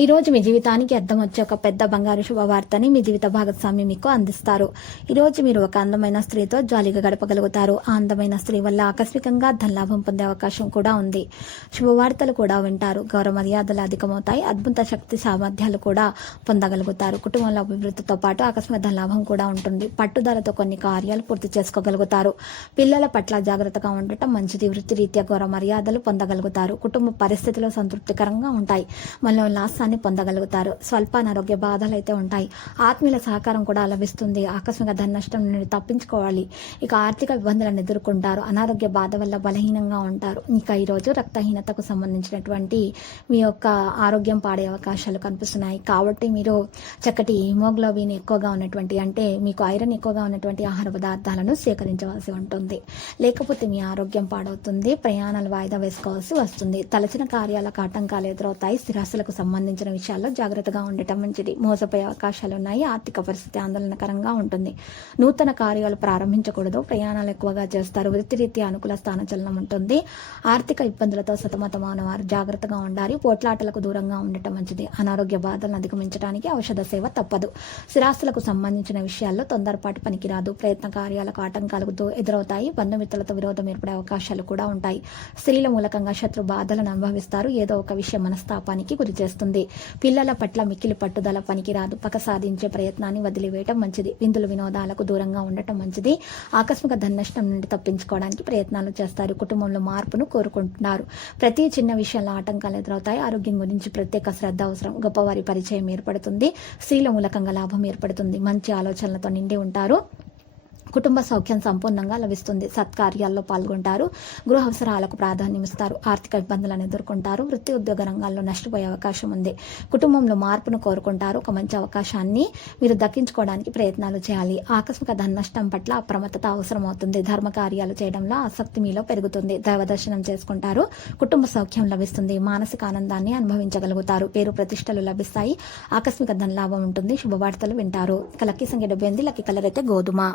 ఈ రోజు మీ జీవితానికి అర్థం వచ్చే ఒక పెద్ద బంగారు శుభవార్తని మీ జీవిత భాగస్వామి మీకు అందిస్తారు. ఈ రోజు మీరు ఒక అందమైన స్త్రీతో జాలీగా గడపగలుగుతారు. ఆ అందమైన స్త్రీ వల్ల ఆకస్మికంగా ధనలాభం పొందే అవకాశం కూడా ఉంది. శుభవార్తలు కూడా వింటారు. గౌరవ మర్యాదలు అధికమవుతాయి. అద్భుత శక్తి సామర్థ్యాలు కూడా పొందగలుగుతారు. కుటుంబంలో అభివృద్ధితో పాటు ఆకస్మిక ధనలాభం కూడా ఉంటుంది. పట్టుదలతో కొన్ని కార్యాలు పూర్తి చేసుకోగలుగుతారు. పిల్లల పట్ల జాగ్రత్తగా ఉండటం మంచిది. వృత్తిరీత్యా గౌరవ మర్యాదలు పొందగలుగుతారు. కుటుంబ పరిస్థితులు సంతృప్తికరంగా ఉంటాయి. మనలో ఉల్లాసాన్ని పొందగలుగుతారు. స్వల్ప అనారోగ్య బాధలు అయితే ఉంటాయి. ఆత్మీయుల సహకారం కూడా లభిస్తుంది. ఆకస్మిక ధన నష్టం నుండి తప్పించుకోవాలి. ఇక ఆర్థిక ఇబ్బందులను ఎదుర్కొంటారు. అనారోగ్య బాధ వల్ల బలహీనంగా ఉంటారు. ఇక ఈరోజు రక్తహీనతకు సంబంధించినటువంటి మీ యొక్క ఆరోగ్యం పాడే అవకాశాలు కనిపిస్తున్నాయి. కాబట్టి మీరు చక్కటి హిమోగ్లోబిన్ ఎక్కువగా ఉన్నటువంటి అంటే మీకు ఐరన్ ఎక్కువగా ఉన్నటువంటి ఆహార పదార్థాలను సేకరించవలసి ఉంటుంది. లేకపోతే మీ ఆరోగ్యం పాడవుతుంది. ప్రయాణాలు వాయిదా వేసుకోవాల్సి వస్తుంది. తలచిన కార్యాలకు ఆటంకాలు ఎదురవుతాయి. స్థిరాస్తులకు సంబంధించిన విషయాల్లో జాగ్రత్తగా ఉండటం మంచిది. మోసపోయే అవకాశాలు ఉన్నాయి. ఆర్థిక పరిస్థితి ఆందోళనకరంగా ఉంటుంది. నూతన కార్యాలు ప్రారంభించకూడదు. ప్రయాణాలు ఎక్కువగా చేస్తారు. వృత్తిరీత్యా అనుకూల స్థానచలనం ఉంటుంది. ఆర్థిక ఇబ్బందులతో సతమతమైన వారు జాగ్రత్తగా ఉండాలి. పోట్లాటలకు దూరంగా ఉండటం మంచిది. అనారోగ్య బాధలను అధిగమించడానికి ఔషధ సేవ తప్పదు. స్థిరాస్తులకు సంబంధించిన విషయాల్లో తొందరపాటు పనికిరాదు. ప్రయత్న కార్యాలకు ఆటంకాలకు ఎదురవుతాయి. బంధుమిత్రులతో విరోధం ఏర్పడే అవకాశాలు కూడా ఉంటాయి. స్త్రీల మూలకంగా శత్రు బాధలను అనుభవిస్తారు. ఏదో ఒక విషయం మనస్తాపానికి గురి చేస్తుంది. పిల్లల పట్ల మిక్కిలి పట్టుదల పనికిరాదు. పక సాధించే ప్రయత్నాన్ని వదిలివేయటం మంచిది. విందులు వినోదాలకు దూరంగా ఉండటం మంచిది. ఆకస్మిక ధన నుండి తప్పించుకోవడానికి ప్రయత్నాలు చేస్తారు. కుటుంబంలో మార్పును కోరుకుంటున్నారు. ప్రతి చిన్న విషయంలో ఆటంకాలు ఎదురవుతాయి. ఆరోగ్యం గురించి ప్రత్యేక శ్రద్ధ అవసరం. గొప్పవారి పరిచయం ఏర్పడుతుంది. స్త్రీల మూలకంగా లాభం ఏర్పడుతుంది. మంచి ఆలోచనలతో నిండి ఉంటారు. కుటుంబ సౌఖ్యం సంపూర్ణంగా లభిస్తుంది. సత్కార్యాల్లో పాల్గొంటారు. గృహ అవసరాలకు ప్రాధాన్యం ఇస్తారు ఆర్థిక ఇబ్బందులను ఎదుర్కొంటారు. వృత్తి ఉద్యోగ రంగాల్లో నష్టపోయే అవకాశం ఉంది. కుటుంబంలో మార్పును కోరుకుంటారు. ఒక మంచి అవకాశాన్ని మీరు దక్కించుకోవడానికి ప్రయత్నాలు చేయాలి. ఆకస్మిక ధన నష్టం పట్ల అప్రమత్తత అవసరం అవుతుంది ధర్మ కార్యాలు చేయడంలో ఆసక్తి మీలో పెరుగుతుంది. దైవ దర్శనం చేసుకుంటారు. కుటుంబ సౌఖ్యం లభిస్తుంది. మానసిక ఆనందాన్ని అనుభవించగలుగుతారు. పేరు ప్రతిష్టలు లభిస్తాయి. ఆకస్మిక ధన లాభం ఉంటుంది. శుభవార్తలు వింటారు. ఇక లక్కీ సంఖ్య డెబ్బై ఎనిమిది. లక్కీ కలర్ అయితే గోధుమ.